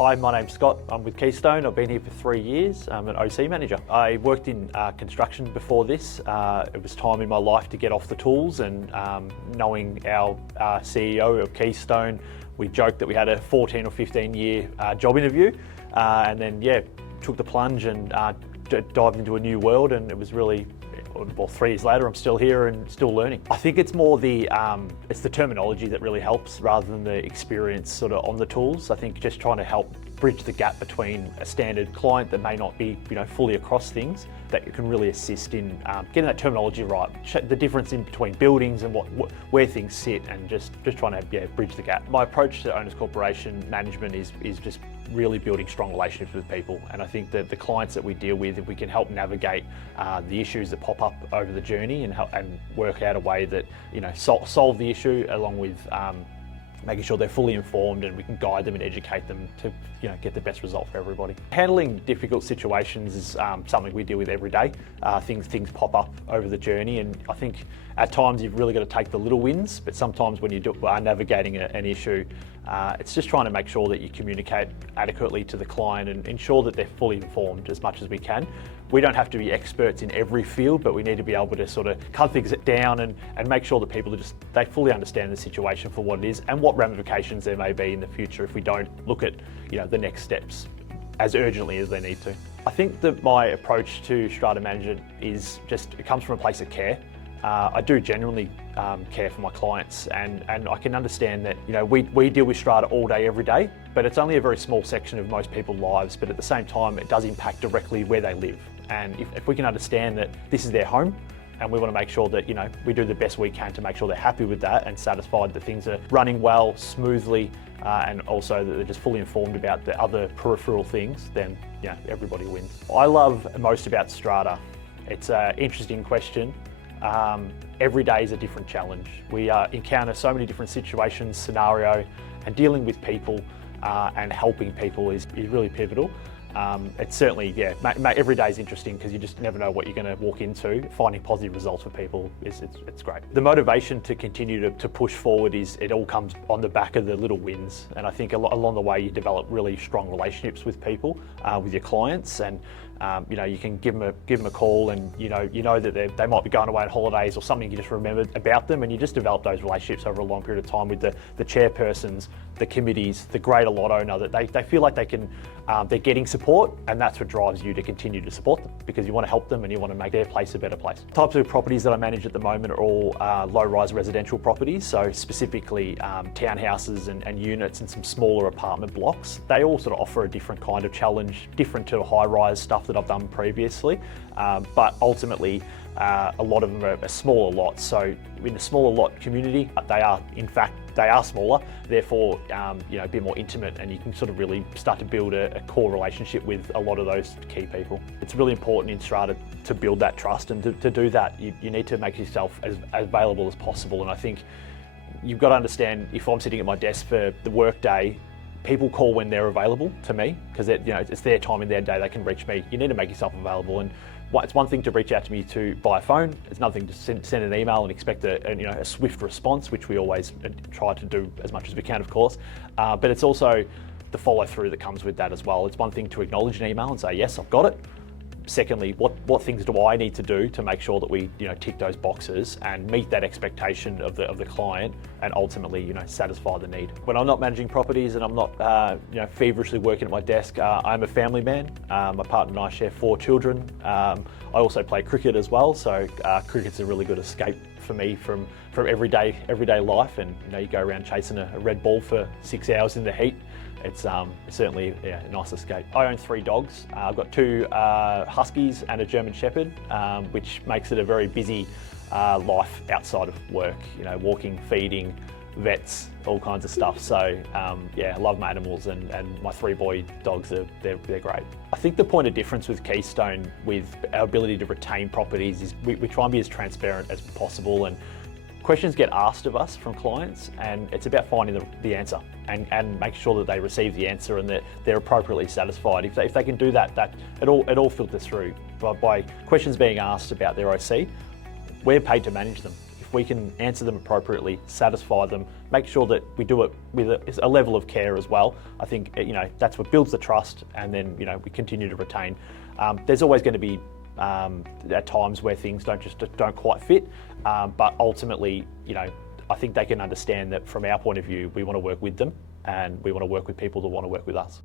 Hi, my name's Scott. I'm with Keystone. I've been here for 3 years. I'm an OC manager. I worked in construction before this. It was time in my life to get off the tools, and knowing our CEO of Keystone, we joked that we had a 14 or 15 year job interview, and then took the plunge and dived into a new world, and it was really, well, 3 years later, I'm still here and still learning. I think it's more it's the terminology that really helps rather than the experience sort of on the tools. I think just trying to help bridge the gap between a standard client that may not be, fully across things, that can really assist in getting that terminology right, the difference in between buildings and where things sit, and just trying to bridge the gap. My approach to Owners Corporation management is just really building strong relationships with people, and I think that the clients that we deal with, if we can help navigate the issues that pop up over the journey and work out a way that solve the issue, along with making sure they're fully informed, and we can guide them and educate them to get the best result for everybody. Handling difficult situations is something we deal with every day. Things pop up over the journey, and I think at times you've really got to take the little wins, but sometimes when you are navigating an issue, it's just trying to make sure that you communicate adequately to the client and ensure that they're fully informed as much as we can. We don't have to be experts in every field, but we need to be able to sort of cut things down and make sure that people they fully understand the situation for what it is and what ramifications there may be in the future if we don't look at the next steps as urgently as they need to. I think that my approach to Strata management it comes from a place of care. I do genuinely care for my clients, and I can understand that we deal with Strata all day, every day, but it's only a very small section of most people's lives, but at the same time it does impact directly where they live. And if we can understand that this is their home, and we want to make sure that we do the best we can to make sure they're happy with that and satisfied that things are running well, smoothly, and also that they're just fully informed about the other peripheral things, then everybody wins. I love most about Strata. It's an interesting question. Every day is a different challenge. We encounter so many different situations, scenario, and dealing with people and helping people is really pivotal. It's certainly, every day is interesting because you just never know what you're going to walk into. Finding positive results for people it's great. The motivation to continue to push forward it all comes on the back of the little wins, and I think along the way you develop really strong relationships with people, with your clients, and you can give them a call, and you know that they might be going away on holidays or something. You just remember about them, and you just develop those relationships over a long period of time with the chairpersons, the committees, the greater lot owner, that they feel like they're getting support, and that's what drives you to continue to support them, because you want to help them and you want to make their place a better place. Types of properties that I manage at the moment are all low-rise residential properties, so specifically townhouses and units and some smaller apartment blocks. They all sort of offer a different kind of challenge, different to high-rise stuff that I've done previously, but ultimately a lot of them are smaller lots. So in a smaller lot community, they are smaller, therefore a bit more intimate, and you can sort of really start to build a core relationship with a lot of those key people. It's really important in Strata to build that trust, and to do that you need to make yourself as available as possible. And I think you've got to understand, if I'm sitting at my desk for the work day, people call when they're available to me, because it's their time in their day, they can reach me. You need to make yourself available, and it's one thing to reach out to me by phone. It's another thing to send an email and expect a swift response, which we always try to do as much as we can, of course. But it's also the follow through that comes with that as well. It's one thing to acknowledge an email and say, yes, I've got it. Secondly, what things do I need to do to make sure that we tick those boxes and meet that expectation of the client, and ultimately satisfy the need. When I'm not managing properties and I'm not feverishly working at my desk, I'm a family man. My partner and I share 4 children. I also play cricket as well, so cricket's a really good escape for me from everyday life. And you go around chasing a red ball for 6 hours in the heat. It's certainly a nice escape. I own 3 dogs. I've got 2 huskies and a German Shepherd, which makes it a very busy life outside of work. Walking, feeding, vets, all kinds of stuff. So I love my animals, and my 3 boy dogs they're great. I think the point of difference with Keystone, with our ability to retain properties, is we try and be as transparent as possible, and questions get asked of us from clients, and it's about finding the answer and make sure that they receive the answer and that they're appropriately satisfied. If they can do that it all filters through by questions being asked about their OC. We're paid to manage them. if we can answer them appropriately, satisfy them, make sure that we do it with a level of care as well, I think that's what builds the trust, and then we continue to retain. There's always going to be at times where things don't quite fit, but ultimately, I think they can understand that from our point of view, we want to work with them, and we want to work with people that want to work with us.